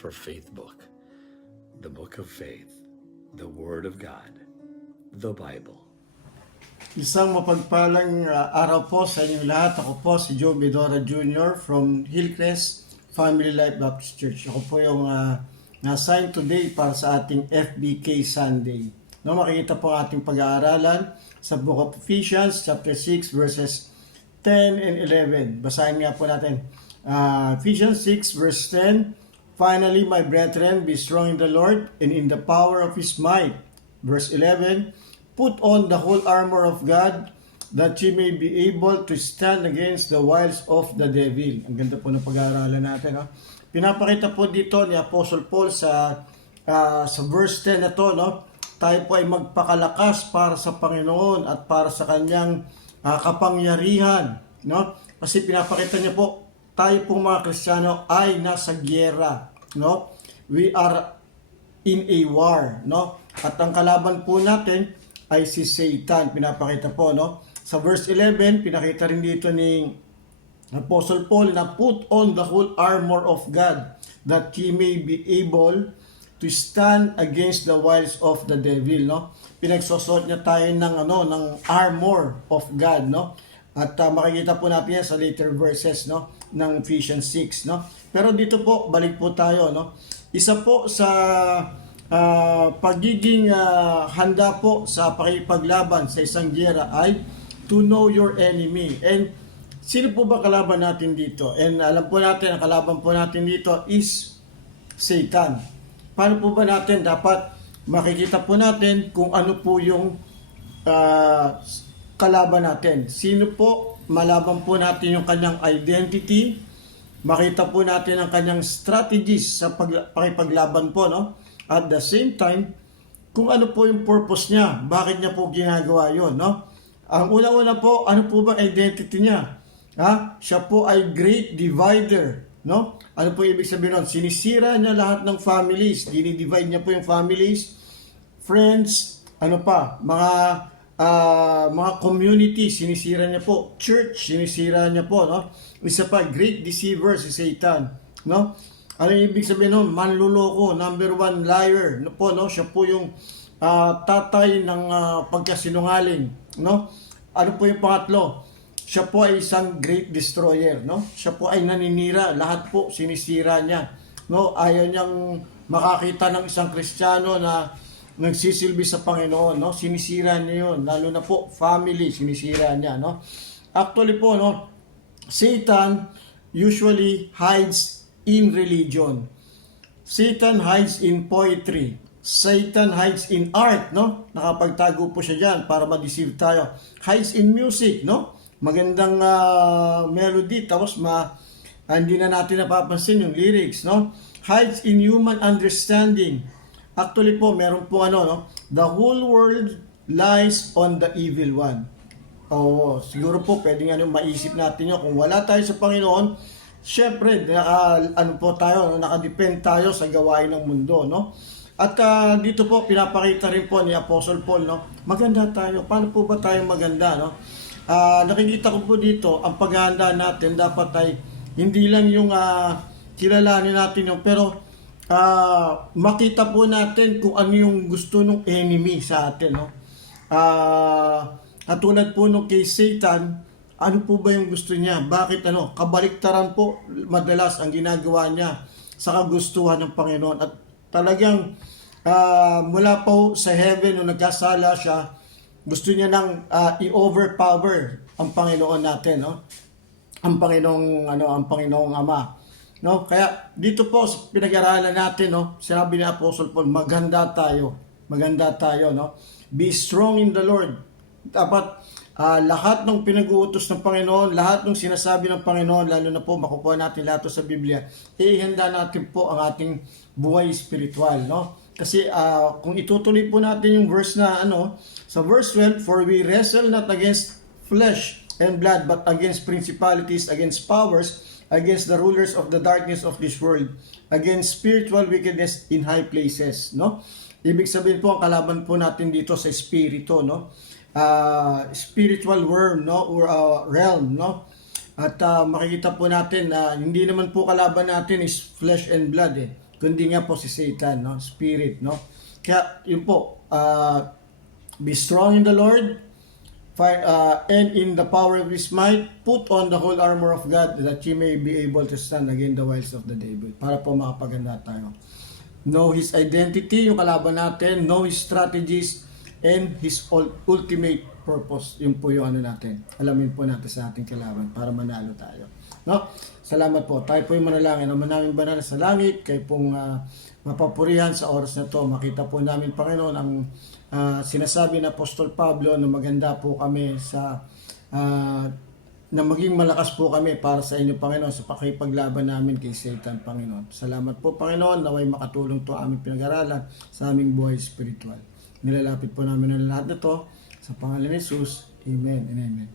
for Faith book, the book of faith, the Word of God, the Bible. Isang mapagpalang araw po sa inyong lahat. Ako po si Joe Medora Jr. from Hillcrest Family Life Baptist Church. Ako po yung na-assign today para sa ating FBK Sunday. No, makikita po ang ating pag-aaralan sa Book of Ephesians chapter 6 verses 10 and 11. Basahin nga po natin. Ephesians 6 verse 10. Finally, my brethren, be strong in the Lord and in the power of His might. Verse 11. Put on the whole armor of God, that ye may be able to stand against the wiles of the devil. Ang ganda po ng pag-aaralan natin. No? Pinapakita po dito ni Apostle Paul sa verse 10 na to, no? Tayo po ay magpakalakas para sa Panginoon at para sa kanyang kapangyarihan. No? Kasi pinapakita niya po, tayo pong mga Kristiyano ay nasa gyera. No? We are in a war. No? At ang kalaban po natin ay si Satan. Pinapakita po, no? Sa verse 11, pinakita rin dito ni Apostle Paul na put on the whole armor of God, that ye may be able to stand against the wiles of the devil, no? Pinagsusot niya tayo ng armor of God, no? At makikita po natin yan sa later verses, no, ng Ephesians 6, no? Pero dito po, balik po tayo, no? Isa po sa pagiging handa po sa pakipaglaban sa isang giyera ay to know your enemy. And sino po ba kalaban natin dito? And alam po natin, ang kalaban po natin dito is Satan. Paano po ba natin dapat makikita po natin kung ano po yung kalaban natin? Sino po? Malaban po natin yung kanyang identity. Makita po natin ang kanyang strategies sa pakipaglaban po, no? At the same time, kung ano po yung purpose niya, bakit niya po ginagawa yun, no? Ang una-una po, ano po ba identity niya? Siya po ay great divider, no? Ano po ibig sabihin nun? Sinisira niya lahat ng families, dinidivide niya po yung families, friends, ano pa, mga community, sinisira niya po, church, sinisira niya po, no? Isa pa, great deceiver si Satan, no? Ano yung ibig sabihin nun? Manluloko, number one liar, no po, no? Siya po yung tatay ng pagkasinungaling, no? Ano po yung pangatlo? Siya po ay isang great destroyer, no? Siya po ay naninira, lahat po sinisira niya, no? Ayaw niyang makakita ng isang Kristiyano na nagsisilbi sa Panginoon, no? Sinisira niya yun, lalo na po family, sinisira niya, no? Actually po, no, Satan usually hides in religion. Satan hides in poetry. Satan hides in art, no? Nakapagtago po siya diyan para ma-deceive tayo. Hides in music, no? Magandang melody, tapos hindi na natin napapansin yung lyrics, no? Hides in human understanding. Actually po, meron po no? The whole world lies on the evil one. Oo, siguro po, pwedeng maisip natin yun. Kung wala tayo sa Panginoon, syempre, nakadepend tayo sa gawain ng mundo, no? At dito po, pinapakita rin po ni Apostle Paul, no? Maganda tayo. Paano po ba tayo maganda, no? Nakikita ko po dito, ang paghahanda natin dapat ay hindi lang yung kilalanin natin yung, pero makita po natin kung ano yung gusto ng enemy sa atin, no? At tulad po nung kay Satan, ano po ba yung gusto niya? Bakit kabaliktaran po madalas ang ginagawa niya sa kagustuhan ng Panginoon. At talagang mula po sa heaven nung nagkasala siya, gusto niya nang i-overpower ang Panginoon natin, no? Ang Panginoong Ama. No? Kaya dito po sa pinag-aralan natin, no, sinabi ni Apostle Paul, maganda tayo, no? Be strong in the Lord. Dapat lahat ng pinag-uutos ng Panginoon, lahat ng sinasabi ng Panginoon, lalo na po makukuha natin lahat sa Biblia, ihanda natin po ang ating buhay spiritual, no? Kasi kung itutuloy po natin yung verse na sa verse 12, for we wrestle not against flesh and blood, but against principalities, against powers, against the rulers of the darkness of this world, against spiritual wickedness in high places, no? Ibig sabihin po, ang kalaban po natin dito sa espiritu, no? Spiritual world, no, or realm, no? At makikita po natin na hindi naman po kalaban natin is flesh and blood, kundi nga po si Satan, no? Spirit, no? Kaya yun po, be strong in the Lord, and in the power of His might, put on the whole armor of God that you may be able to stand against the wiles of the devil. Para po makapaganda tayo. Know His identity, yung kalaban natin, know His strategies, and His ultimate purpose. Yun po yung ano natin. Alamin po natin sa ating kalaban para manalo tayo. No? Salamat po. Tayo po yung manalangin. Ang manaming banal sa langit, kayo pong mapapurihan sa oras na to. Makita po namin, Panginoon, ang sinasabi ng Apostol Pablo na maganda po kami sa na maging malakas po kami para sa inyo, Panginoon, sa pakipaglaban namin kay Satan, Panginoon. Salamat po, Panginoon, naway makatulong to aming pinag-aralan sa aming buhay spiritual. Nilalapit po namin ang lahat na to sa pangalan ni Jesus. Amen and amen.